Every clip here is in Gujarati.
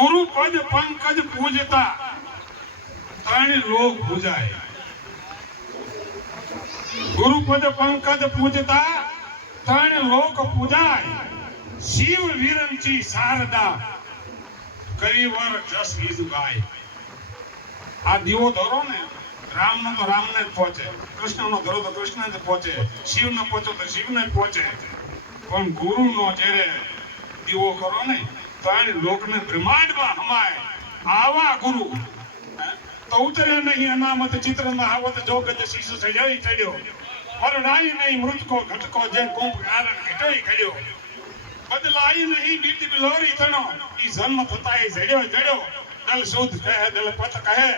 ગુરુ પદ પંકજ પૂજતા ત્રણ લોક પૂજાય. ગુરુ પદ પંકજ પૂજતા ત્રણ લોક પૂજાય. શિવ વિરંચી શારદા કરિવર જસ વિજુ ગાય. આ દીવો ધરો ને રામનો તો રામને જ પહોંચે, કૃષ્ણનો ધરો તો કૃષ્ણ જ પહોંચે, શિવનો પહોંચો તો શિવને જ પહોંચે. પણ ગુરુનો જ્યારે દીવો કરો ને ત્રણ લોકને બ્રહ્માંડમાં હમાય. આવા ગુરુ તો ઉતરે નહીં અનામત ચિત્રમાં આવત જોગત શિશુ સજાઈ ચડ્યો. વરડાઈ નહીં મૃતકો ઘટકો જે કુંભ કારણ ઘટોઈ ખડ્યો. બદલાઈ નહીં બીત બિલોરી તણો ઈ જન્મ થતા જડ્યો જડ્યો. દલ શુદ્ધ કહે દલ પત કહે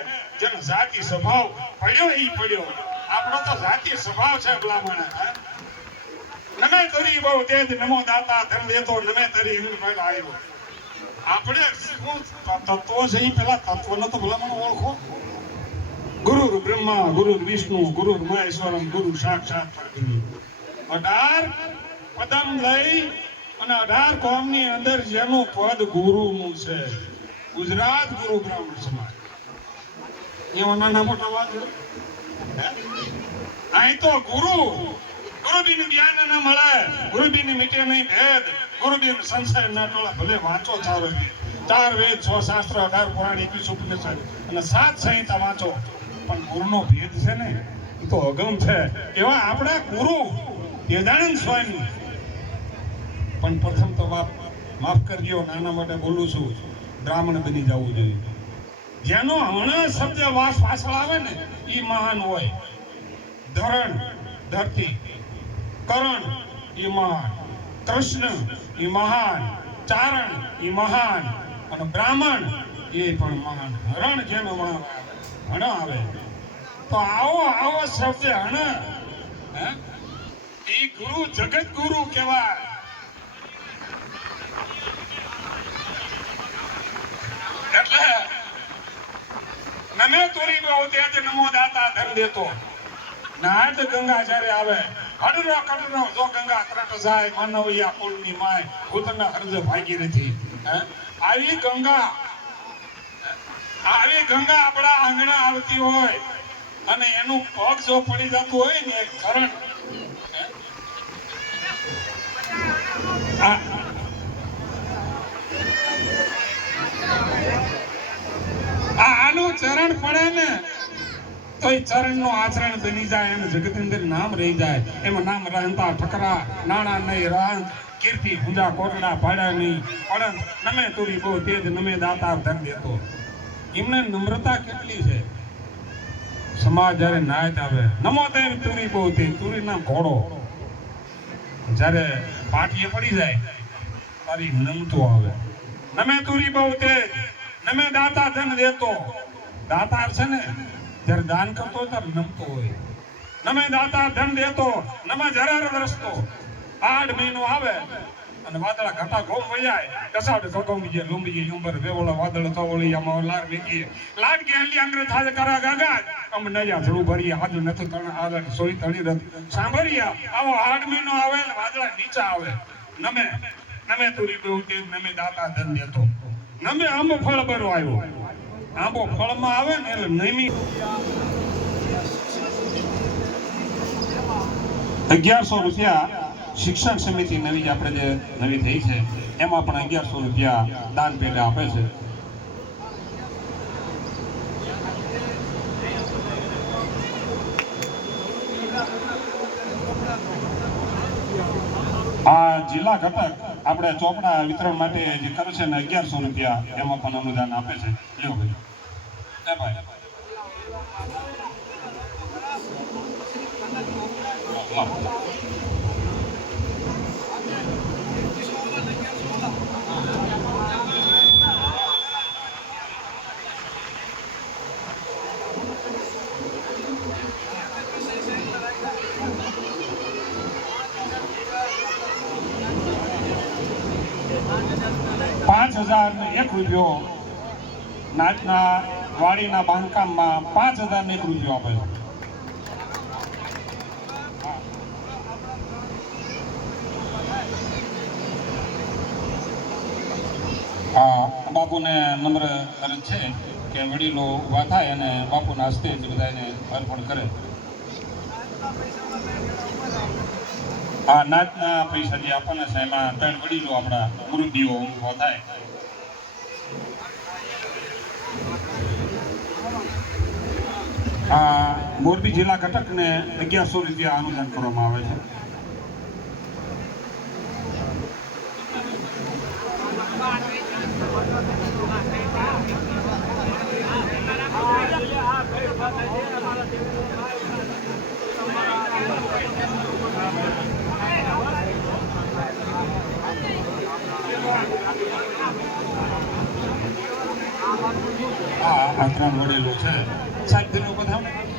જેનો જાતિ સ્વભાવ પડ્યો ઈ પડ્યો. આપણો તો જાતિ સ્વભાવ છે ભલામણ. નમે તરી બહુ તેજ નમો દાતા ધન દેતો નમે તરી હિંદ પહેલા આવ્યો. આપણે શું તત્વો છે એ પેલા તત્વનો તો ભલામણ ઓળખો. ગુરુ બ્રહ્મા ગુરુ વિષ્ણુ ગુરુ મહેશ્વરમ ગુરુ સાક્ષાત પરબ્રહ્મ. 18 પદમ લઈ અને 18 કોમની અંદર જેનું પદ ગુરુનું છે. ગુજરાત ગુરુ બ્રાહ્મણ સમાજ એવા નાના મોટા વાત અહીં તો ગુરુબીનું જ્ઞાન ના મળે, ગુરુબીની મીટે નહીં ભેદ, ગુરુબીન સંસાર ના ટોળા. ભલે વાંચો 4 વેદ 6 શાસ્ત્ર 18 પુરાણ 21 ઉપનિષદ અને 7 સંહિતા વાંચો, પણ ગુરુનો ભેદ છે ને એ તો અગમ છે. એવા આપણા ગુરુ વેદાનંદ સ્વામી. પણ પ્રથમ તો માફ કરજો, નાના માટે બોલું છું, બ્રાહ્મણ બની જવું જોઈએ. જેનો હણ શબ્દ વાસ પાછળ આવે ને એ મહાન હોય. ધરણ ધરતી, કરણ એ મહાન, કૃષ્ણ એ મહાન, ચારણ એ મહાન અને બ્રાહ્મણ એ પણ મહાન. હરણ જેનો હણ આવે તો આવો શબ્દ હણ એ ગુરુ જગત ગુરુ કહેવાય. એટલે નમે તોરી બહુ તેજ નમો દાતા ધન દેતો. નાદ ગંગા જ્યારે આવે હડરો કડરો જો ગંગા ત્રટ જાય માનવયા કુળની માય ભૂતના હૃદય ભાગી નથી. આવી ગંગા આપણા આંગણા આવતી હોય અને એનું પગ જો પડી જતું હોય ને એક ચરણ, આનું ચરણ પડે ને તો એ ચરણ નું આચરણ બની જાય. એનું જગત અંદર નામ રહી જાય. એમાં નામ રહંતા ઠકરા નાણા નહીં રાંત કીર્તિ હુંજા કોરડા ભાડા નહીં પડંત નમે તુરી બહુ તેજ નમે દાતા ધન દેતો. એમને નમ્રતા કેટલી છે. સમાજ જયારે નાયત આવે નમો દેવ તુરી બહુ તેજ, તુરી ના ઘોડો જયારે પાટીએ પડી જાય તારી નમતો આવે. નમે તુરી બહુ તેજ નમે દાતા ધન દેતો. દાતાર છે ને જયારે દાન કરતો હોય ત્યારે નમતો હોય. નમે દાતા ધન દેતો નમે જરાર વરસતો. 8 મહિનો આવે અને વાદળા ઘટા ઘોમ વૈયાય કસાડ સગમ જે લુંબી યુંબર વેવળા વાદળ તવળી આમાં લાર વેકી લાડ કે હલી અંગ્રેજ હાજે કરા ગાગા અમ નયા ધડું ભરી હાજુ નતું તણ આગળ સોઈ તણી રત સાંભળિયા. આવો 8 મહિનો આવે ને વાદળા નીચા આવે. નમે તુરી બહુ તેજ નમે દાતા ધન દેતો. નમે આંબો ફળ બરો આવ્યો. આંબો ફળમાં આવે ને એટલે નમી 1100 રૂપિયા શિક્ષણ સમિતિ નવી આપણે જે નવી થઈ છે એમાં પણ 1100 રૂપિયા દાન પેટે આપે છે. આ જિલ્લા ઘટક આપણે ચોપડા વિતરણ માટે જે કરે છે ને 1100 રૂપિયા એમાં પણ અનુદાન આપે છે. લ્યો ભાઈ. એ ભાઈ 5001 રૂપિયો નાચના વાડીના બાંધકામમાં 5001 રૂપિયો આપે છે. આ બાપુને નમ્ર અરજ છે કે વડીલો ઊભા થાય અને બાપુના હસ્તે જ બધાને અર્પણ કરે. આ નાતના પૈસા જે આપવાના છે એમાં 3 વડીલો આપણા મુરબ્બીઓ ઊભા થાય. આ મોરબી જિલ્લા ઘટકને 1100 રૂપિયા અનુદાન કરવામાં આવે છે. આ 3 વડીલો છે. સાહેબ તેનો બતાવો ને.